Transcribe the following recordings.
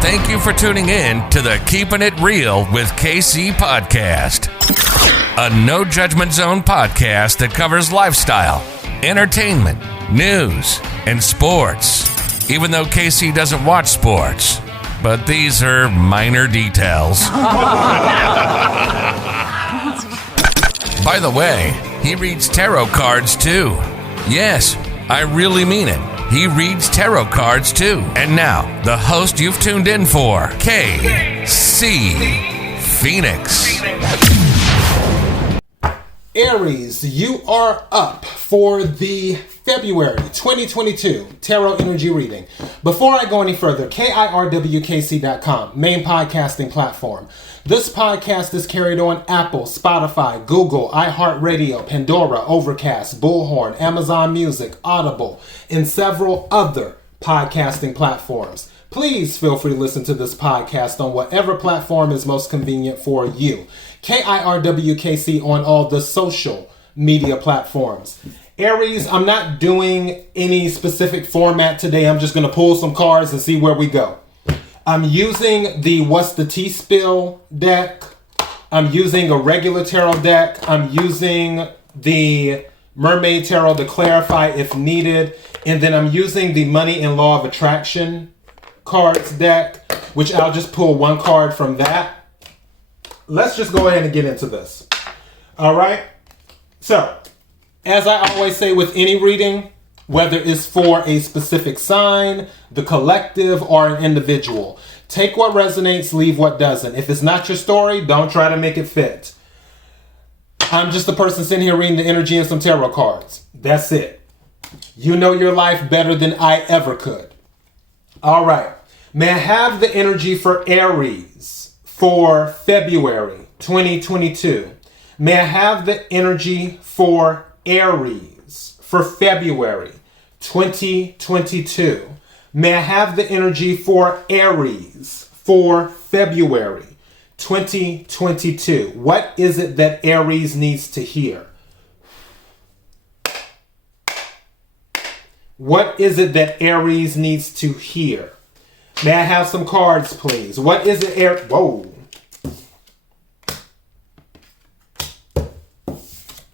Thank you for tuning in to the Keeping It Real with KC podcast, a no judgment zone podcast that covers lifestyle, entertainment, news, and sports. Even though KC doesn't watch sports, but these are minor details. By the way, he reads tarot cards too. Yes, I really mean it. He reads tarot cards too. And now, the host you've tuned in for, KC Phoenix. Aries, you are up for the February 2022 Tarot Energy Reading. Before I go any further, KIRWKC.com, main podcasting platform. This podcast is carried on Apple, Spotify, Google, iHeartRadio, Pandora, Overcast, Bullhorn, Amazon Music, Audible, and several other podcasting platforms. Please feel free to listen to this podcast on whatever platform is most convenient for you. KIRWKC on all the social media platforms. Aries, I'm not doing any specific format today. I'm just going to pull some cards and see where we go. I'm using the What's the Tea Spill deck. I'm using a regular tarot deck. I'm using the Mermaid Tarot to clarify if needed. And then I'm using the Money and Law of Attraction cards deck, which I'll just pull one card from that. Let's just go ahead and get into this. All right. So, as I always say with any reading, whether it's for a specific sign, the collective, or an individual, take what resonates, leave what doesn't. If it's not your story, don't try to make it fit. I'm just a person sitting here reading the energy and some tarot cards. That's it. You know your life better than I ever could. All right. May I have the energy for Aries for February 2022? May I have the energy for Aries for February 2022? May I have the energy for Aries for February 2022? What is it that Aries needs to hear? What is it that Aries needs to hear? May I have some cards, please? What is it, Whoa.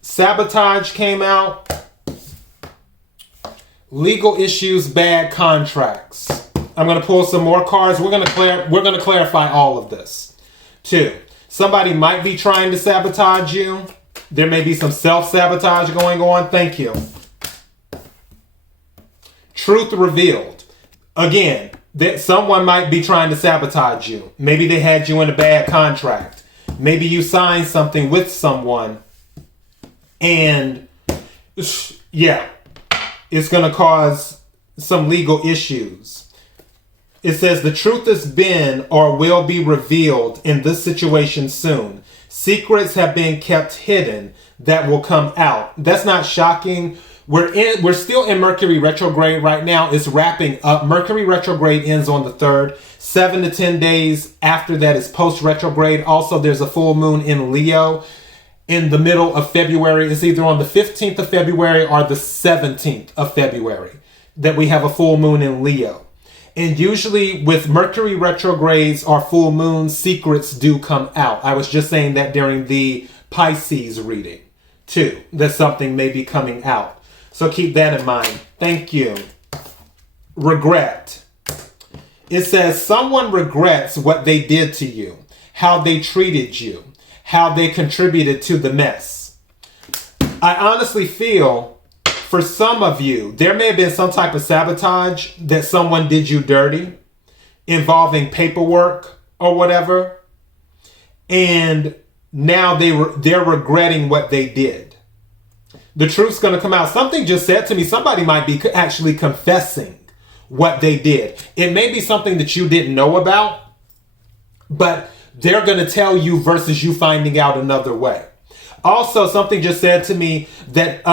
Sabotage came out. Legal issues, bad contracts. I'm going to pull some more cards. We're going to clarify all of this. 2. Somebody might be trying to sabotage you. There may be some self-sabotage going on. Thank you. Truth revealed. Again, that someone might be trying to sabotage you. Maybe they had you in a bad contract. Maybe you signed something with someone and yeah, it's going to cause some legal issues. It says the truth has been or will be revealed in this situation soon. Secrets have been kept hidden that will come out. That's not shocking. We're still in Mercury retrograde right now. It's wrapping up. Mercury retrograde ends on the 3rd. 7 to 10 days after that is post retrograde. Also, there's a full moon in Leo in the middle of February. It's either on the 15th of February or the 17th of February that we have a full moon in Leo. And usually with Mercury retrogrades or full moons, secrets do come out. I was just saying that during the Pisces reading too, that something may be coming out. So keep that in mind. Thank you. Regret. It says someone regrets what they did to you, how they treated you, how they contributed to the mess. I honestly feel for some of you, there may have been some type of sabotage that someone did you dirty involving paperwork or whatever. And now they're regretting what they did. The truth's going to come out. Something just said to me, somebody might be actually confessing what they did. It may be something that you didn't know about, but they're going to tell you versus you finding out another way. Also, something just said to me that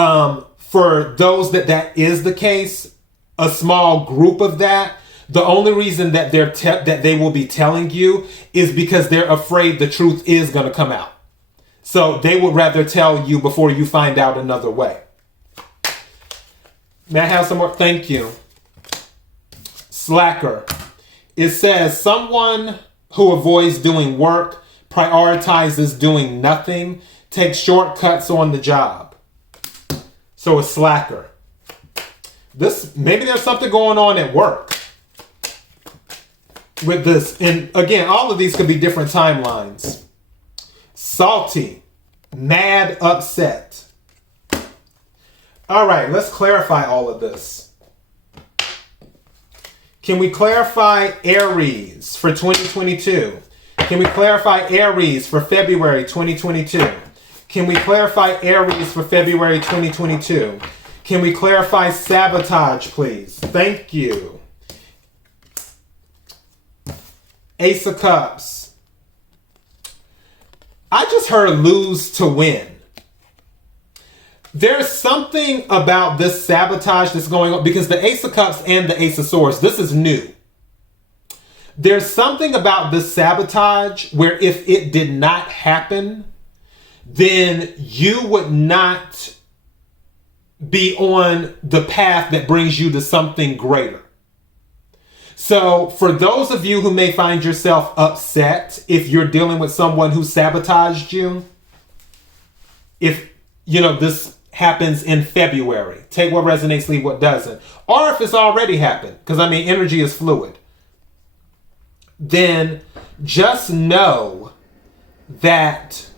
for those that is the case, a small group of that, the only reason that that they will be telling you is because they're afraid the truth is going to come out. So they would rather tell you before you find out another way. May I have some more? Thank you. Slacker. It says someone who avoids doing work, prioritizes doing nothing, takes shortcuts on the job. So a slacker. Maybe there's something going on at work with this. And again, all of these could be different timelines. Salty, mad, upset. All right, let's clarify all of this. Can we clarify Aries for 2022? Can we clarify Aries for February 2022? Can we clarify Aries for February 2022? Can we clarify Sabotage, please? Thank you. Ace of Cups. I just heard lose to win. There's something about this sabotage that's going on because the Ace of Cups and the Ace of Swords, this is new. There's something about this sabotage where if it did not happen, then you would not be on the path that brings you to something greater. So for those of you who may find yourself upset if you're dealing with someone who sabotaged you, if this happens in February, take what resonates, leave what doesn't. Or if it's already happened, because energy is fluid, then just know that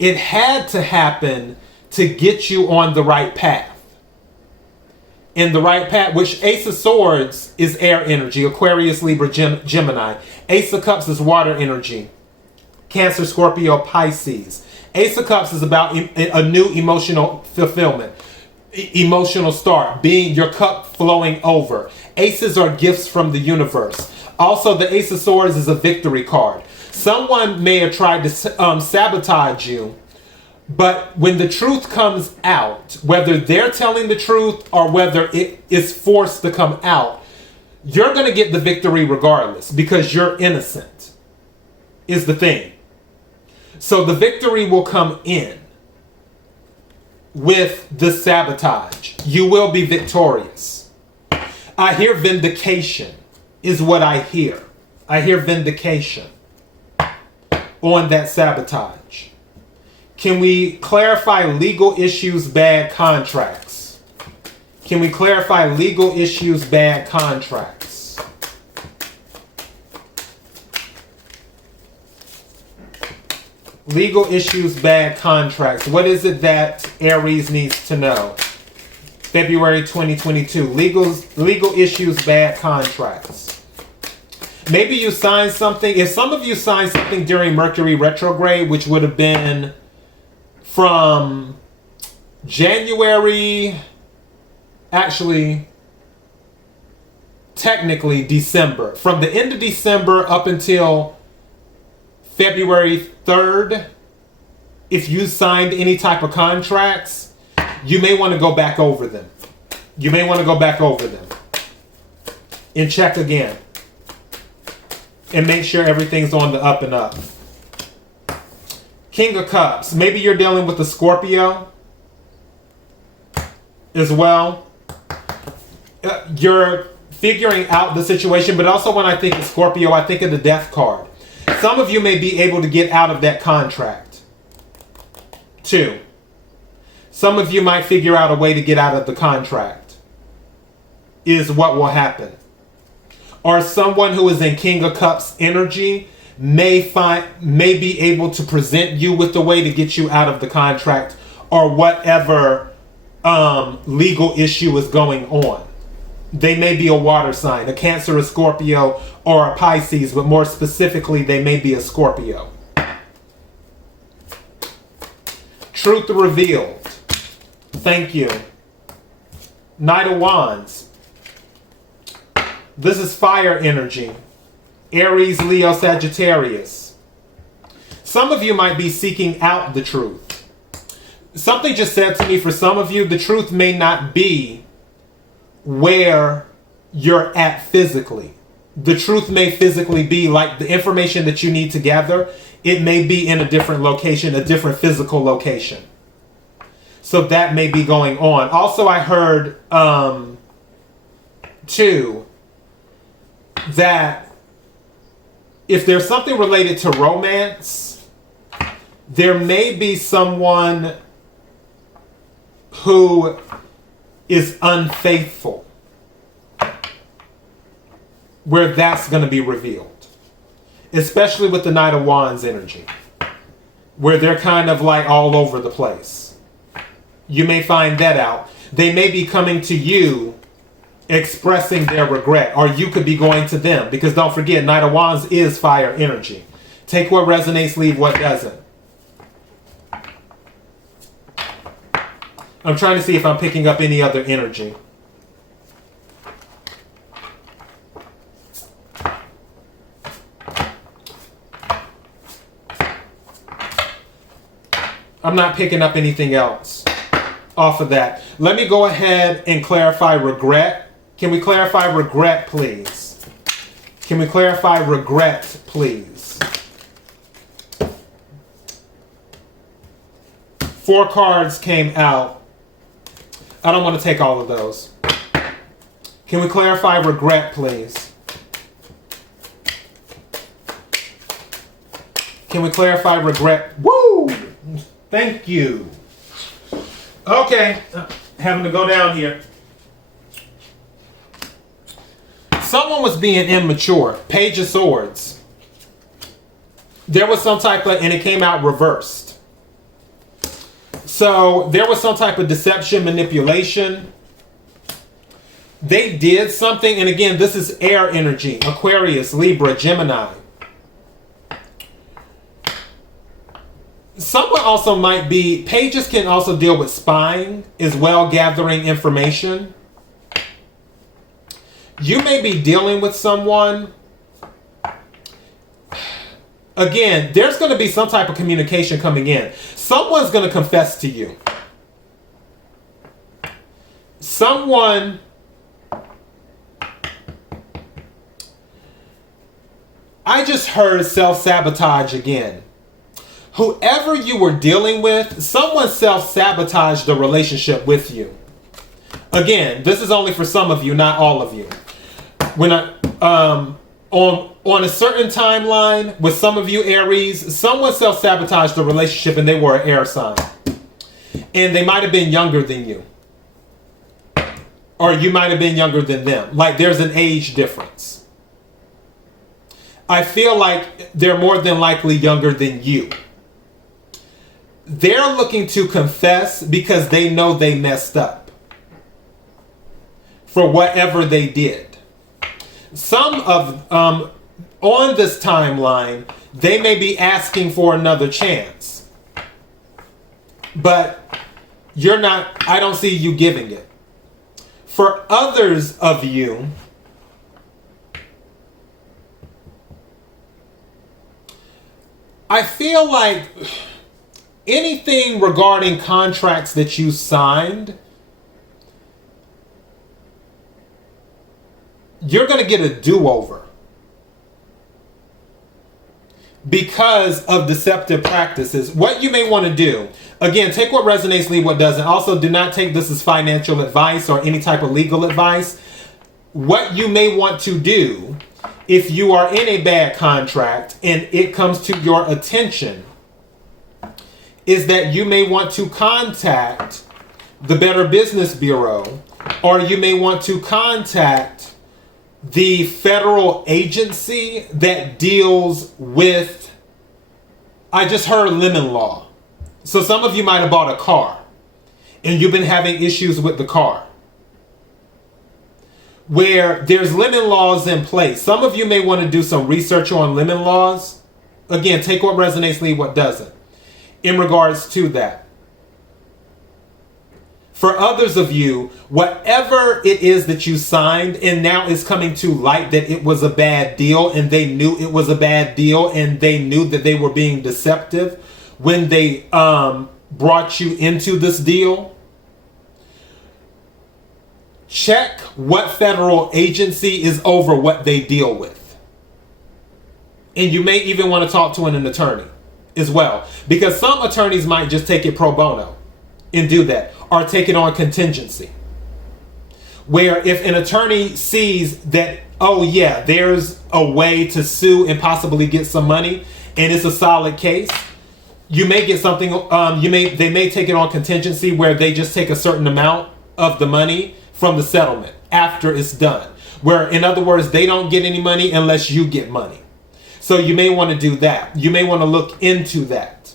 it had to happen to get you on the right path. In the right path, which Ace of Swords is air energy, Aquarius, Libra, Gemini. Ace of Cups is water energy, Cancer, Scorpio, Pisces. Ace of Cups is about a new emotional fulfillment, emotional start, being your cup flowing over. Aces are gifts from the universe. Also, the Ace of Swords is a victory card. Someone may have tried to sabotage you, but when the truth comes out, whether they're telling the truth or whether it is forced to come out, you're going to get the victory regardless because you're innocent, is the thing. So the victory will come in with the sabotage. You will be victorious. I hear vindication is what I hear. I hear vindication on that sabotage. Can we clarify legal issues, bad contracts? Can we clarify legal issues, bad contracts? Legal issues, bad contracts. What is it that Aries needs to know? February 2022. Legal issues, bad contracts. Maybe you signed something. If some of you signed something during Mercury retrograde, which would have been from January, technically December. From the end of December up until February 3rd, if you signed any type of contracts, you may want to go back over them. You may want to go back over them and check again and make sure everything's on the up and up. King of Cups. Maybe you're dealing with a Scorpio as well. You're figuring out the situation, but also when I think of Scorpio, I think of the Death card. Some of you may be able to get out of that contract. 2. Some of you might figure out a way to get out of the contract, is what will happen. Or someone who is in King of Cups energy may be able to present you with a way to get you out of the contract or whatever legal issue is going on. They may be a water sign, a Cancer, a Scorpio, or a Pisces, but more specifically, they may be a Scorpio. Truth revealed. Thank you. Knight of Wands. This is fire energy. Aries, Leo, Sagittarius. Some of you might be seeking out the truth. Something just said to me, for some of you, the truth may not be where you're at physically. The truth may physically be like the information that you need to gather. It may be in a different location, a different physical location. So that may be going on. Also, I heard, 2, that if there's something related to romance, there may be someone who is unfaithful, where that's going to be revealed. Especially with the Knight of Wands energy, where they're kind of like all over the place. You may find that out. They may be coming to you expressing their regret, or you could be going to them, because don't forget, Knight of Wands is fire energy. Take what resonates, leave what doesn't. I'm trying to see if I'm picking up any other energy. I'm not picking up anything else off of that. Let me go ahead and clarify regret. Can we clarify regret, please? Can we clarify regret, please? 4 cards came out. I don't want to take all of those. Can we clarify regret, please? Can we clarify regret? Woo! Thank you. Okay, having to go down here. Someone was being immature. Page of Swords. There was some type of, and it came out reversed. So there was some type of deception, manipulation. They did something, and again, this is air energy. Aquarius, Libra, Gemini. Someone also might be, pages can also deal with spying as well, gathering information. You may be dealing with someone. Again, there's going to be some type of communication coming in. Someone's going to confess to you. Someone, I just heard self-sabotage again. Whoever you were dealing with, someone self-sabotaged the relationship with you. Again, this is only for some of you, not all of you. When on a certain timeline, with some of you Aries, someone self-sabotaged the relationship and they were an air sign. And they might have been younger than you. Or you might have been younger than them. Like there's an age difference. I feel like they're more than likely younger than you. They're looking to confess because they know they messed up for whatever they did. Some of, on this timeline, they may be asking for another chance. But you're not, I don't see you giving it. For others of you, I feel like anything regarding contracts that you signed, you're going to get a do-over because of deceptive practices. What you may want to do, again, take what resonates, leave what doesn't. Also, do not take this as financial advice or any type of legal advice. What you may want to do, if you are in a bad contract and it comes to your attention, is that you may want to contact the Better Business Bureau, or you may want to contact the federal agency that deals with, I just heard lemon law. So some of you might have bought a car and you've been having issues with the car, where there's lemon laws in place. Some of you may want to do some research on lemon laws. Again, take what resonates, leave what doesn't, in regards to that. For others of you, whatever it is that you signed and now is coming to light that it was a bad deal, and they knew it was a bad deal, and they knew that they were being deceptive when they brought you into this deal, check what federal agency is over what they deal with. And you may even want to talk to an attorney as well, because some attorneys might just take it pro bono and do that, or take it on contingency. where if an attorney sees that, oh yeah, there's a way to sue and possibly get some money, and it's a solid case, you may get something. They may take it on contingency where they just take a certain amount of the money from the settlement after it's done. Where, in other words, they don't get any money unless you get money. So you may want to do that. You may want to look into that.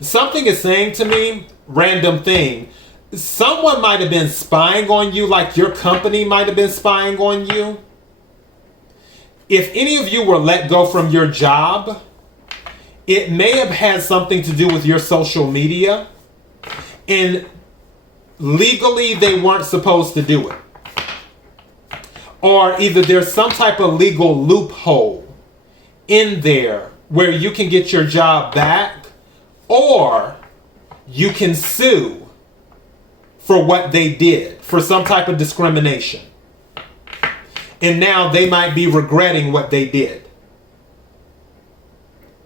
Something is saying to me, random thing, someone might have been spying on you, like your company might have been spying on you. If any of you were let go from your job, it may have had something to do with your social media, and legally they weren't supposed to do it. Or either there's some type of legal loophole in there where you can get your job back, or you can sue for what they did, for some type of discrimination. And now they might be regretting what they did,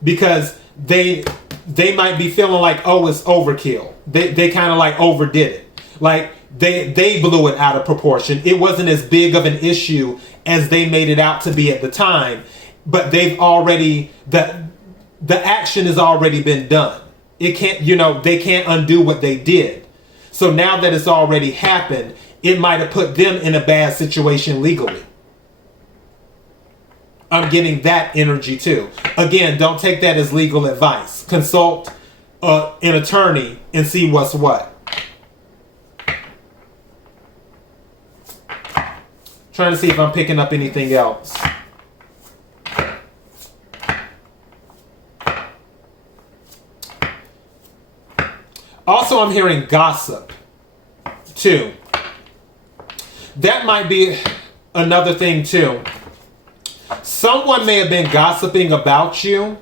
because they might be feeling like, oh, it's overkill. They kind of like overdid it. Like they blew it out of proportion. It wasn't as big of an issue as they made it out to be at the time, but they've already, the action has already been done. It can't, they can't undo what they did. So now that it's already happened, it might have put them in a bad situation legally. I'm getting that energy too. Again, don't take that as legal advice. Consult an attorney and see what's what. Trying to see if I'm picking up anything else. Also, I'm hearing gossip too. That might be another thing too. Someone may have been gossiping about you,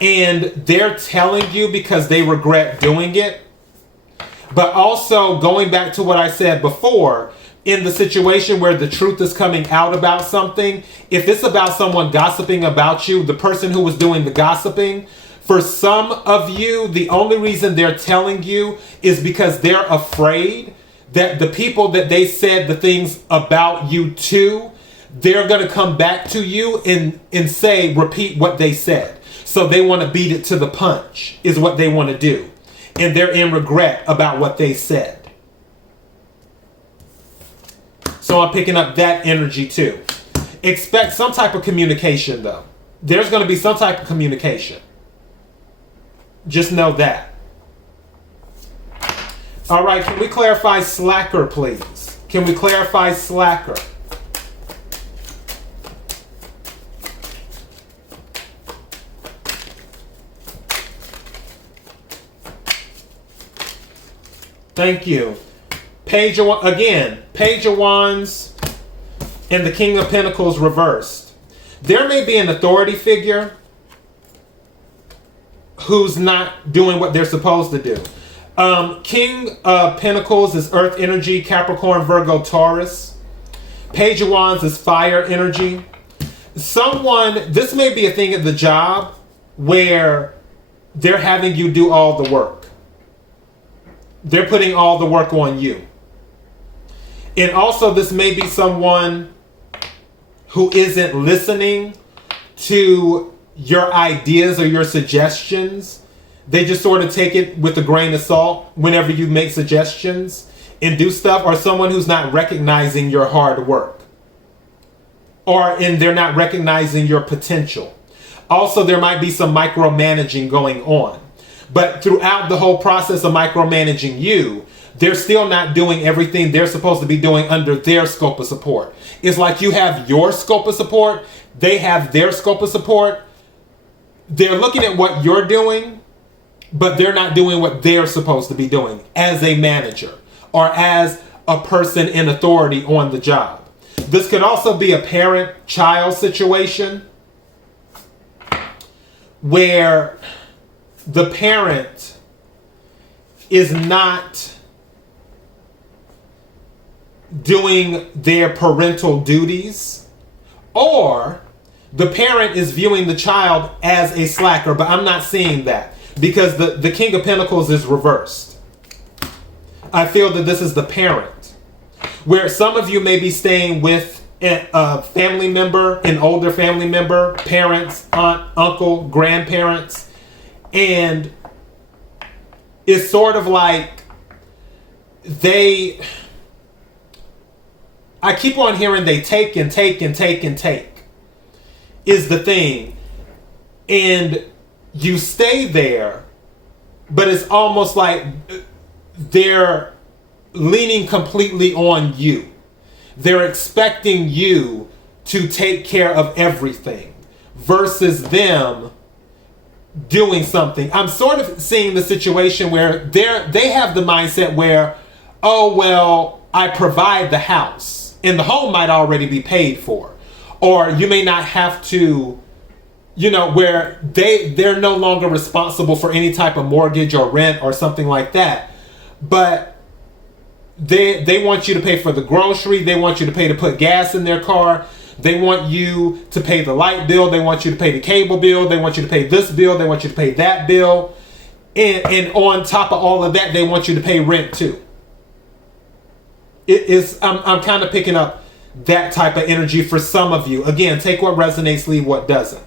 and they're telling you because they regret doing it. But also, going back to what I said before, in the situation where the truth is coming out about something, if it's about someone gossiping about you, the person who was doing the gossiping, for some of you, the only reason they're telling you is because they're afraid that the people that they said the things about you to, they're going to come back to you and say, repeat what they said. So they want to beat it to the punch, is what they want to do. And they're in regret about what they said. So I'm picking up that energy too. Expect some type of communication though. There's going to be some type of communication. Just know that. All right, can we clarify slacker, please? Can we clarify slacker? Thank you. Page of Wands and the King of Pentacles reversed. There may be an authority figure who's not doing what they're supposed to do. King of Pentacles is Earth energy, Capricorn, Virgo, Taurus. Page of Wands is fire energy. This may be a thing at the job where they're having you do all the work. They're putting all the work on you. And also this may be someone who isn't listening to your ideas or your suggestions. They just sort of take it with a grain of salt whenever you make suggestions and do stuff, or someone who's not recognizing your hard work, and they're not recognizing your potential. Also, there might be some micromanaging going on, but throughout the whole process of micromanaging you, they're still not doing everything they're supposed to be doing under their scope of support. It's like you have your scope of support, they have their scope of support. They're looking at what you're doing, but they're not doing what they're supposed to be doing as a manager or as a person in authority on the job. This could also be a parent-child situation where the parent is not doing their parental duties, or the parent is viewing the child as a slacker, but I'm not seeing that because the King of Pentacles is reversed. I feel that this is the parent, where some of you may be staying with a family member, an older family member, parents, aunt, uncle, grandparents, and it's sort of like I keep on hearing they take and take and take and take is the thing. And you stay there, but it's almost like they're leaning completely on you. They're expecting you to take care of everything versus them doing something. I'm sort of seeing the situation where they have the mindset where, oh, well, I provide the house and the home might already be paid for. Or you may not have to, where they're no longer responsible for any type of mortgage or rent or something like that. But they want you to pay for the grocery. They want you to pay to put gas in their car. They want you to pay the light bill. They want you to pay the cable bill. They want you to pay this bill. They want you to pay that bill. And on top of all of that, they want you to pay rent too. I'm kind of picking up that type of energy for some of you. Again, take what resonates, leave what doesn't.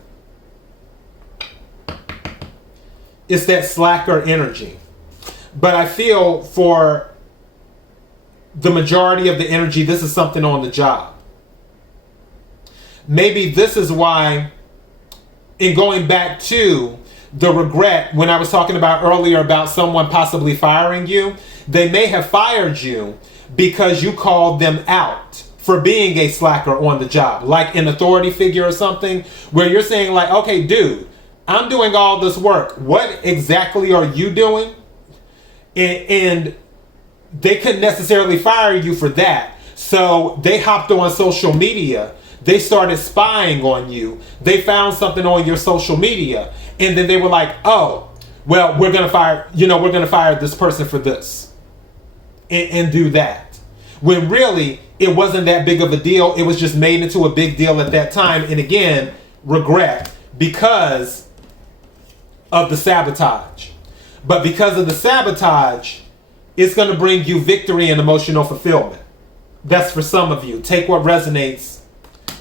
It's that slacker energy. But I feel for the majority of the energy, this is something on the job. Maybe this is why, in going back to the regret, when I was talking about earlier about someone possibly firing you, they may have fired you because you called them out for being a slacker on the job, like an authority figure or something, where you're saying like, okay, dude, I'm doing all this work. What exactly are you doing? And they couldn't necessarily fire you for that. So they hopped on social media. They started spying on you. They found something on your social media. And then they were like, oh, well, we're going to fire this person for this and do that. When really, it wasn't that big of a deal. It was just made into a big deal at that time. And again, regret because of the sabotage. But because of the sabotage, it's going to bring you victory and emotional fulfillment. That's for some of you. Take what resonates,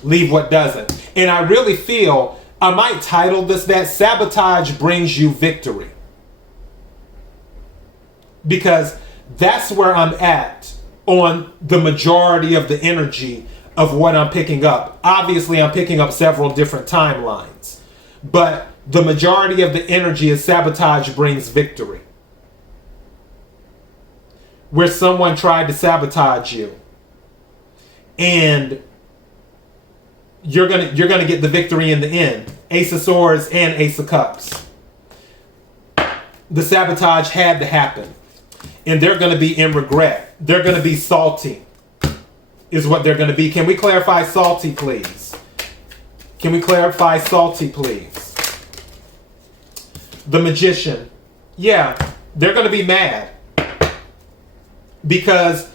leave what doesn't. And I really feel I might title this that sabotage brings you victory. Because that's where I'm at on the majority of the energy of what I'm picking up. Obviously, I'm picking up several different timelines. But the majority of the energy is sabotage brings victory. Where someone tried to sabotage you. And you're gonna get the victory in the end. Ace of Swords and Ace of Cups. The sabotage had to happen. And they're gonna be in regret. They're gonna be salty. Is what they're gonna be. Can we clarify salty, please? Can we clarify salty, please? The Magician. Yeah, they're gonna be mad. Because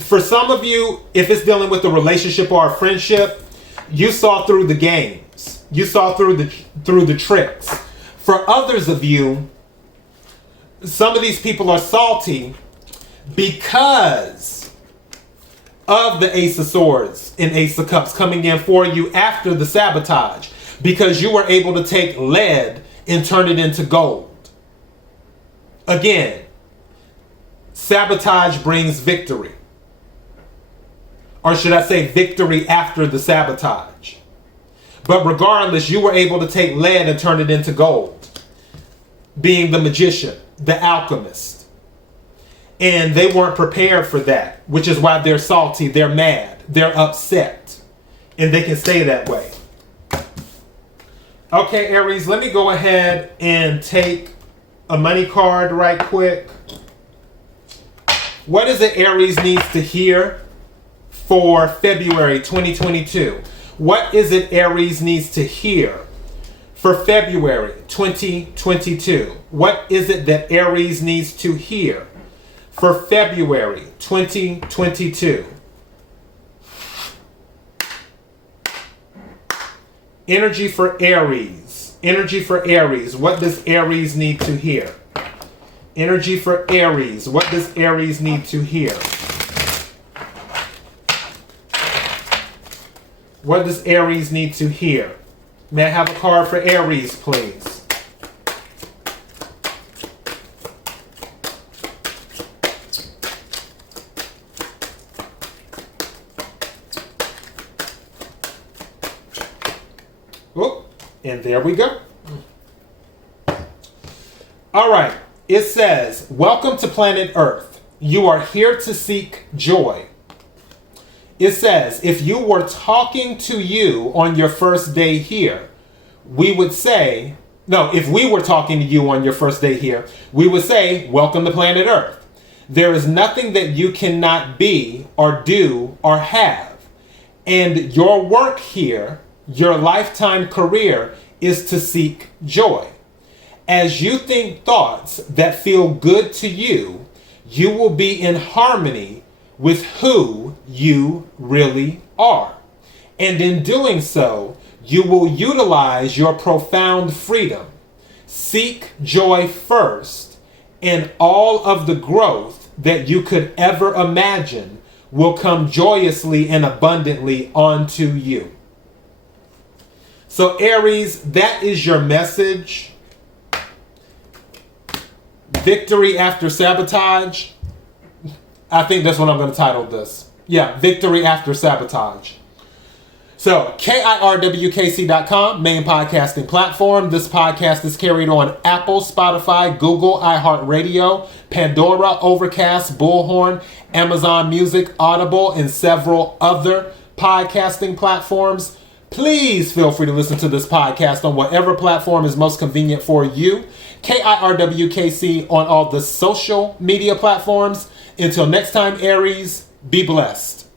for some of you, if it's dealing with a relationship or a friendship, you saw through the games. You saw through the tricks. For others of you, some of these people are salty because of the Ace of Swords and Ace of Cups coming in for you after the sabotage. Because you were able to take lead and turn it into gold. Again, sabotage brings victory. Or should I say victory after the sabotage. But regardless, you were able to take lead and turn it into gold. Being the magician, the alchemist. And they weren't prepared for that, which is why they're salty, they're mad, they're upset. And they can stay that way. Okay, Aries, let me go ahead and take a money card right quick. What is it Aries needs to hear for February 2022? What is it Aries needs to hear for February 2022? What is it that Aries needs to hear for February 2022? Energy for Aries. Energy for Aries. What does Aries need to hear? Energy for Aries. What does Aries need to hear? What does Aries need to hear? May I have a card for Aries, please? Oh, and there we go. All right. It says, welcome to planet Earth. You are here to seek joy. It says, if you were talking to you on your first day here, we would say, no, if we were talking to you on your first day here, we would say, welcome to planet Earth. There is nothing that you cannot be or do or have. And your work here, your lifetime career, is to seek joy. As you think thoughts that feel good to you, you will be in harmony with who you really are. And in doing so, you will utilize your profound freedom. Seek joy first, and all of the growth that you could ever imagine will come joyously and abundantly onto you. So Aries, that is your message. Victory after sabotage. I think that's what I'm going to title this. Yeah, Victory after sabotage. So, KIRWKC.com, main podcasting platform. This podcast is carried on Apple, Spotify, Google, iHeartRadio, Pandora, Overcast, Bullhorn, Amazon Music, Audible, and several other podcasting platforms. Please feel free to listen to this podcast on whatever platform is most convenient for you. KIRWKC on all the social media platforms. Until next time, Aries, be blessed.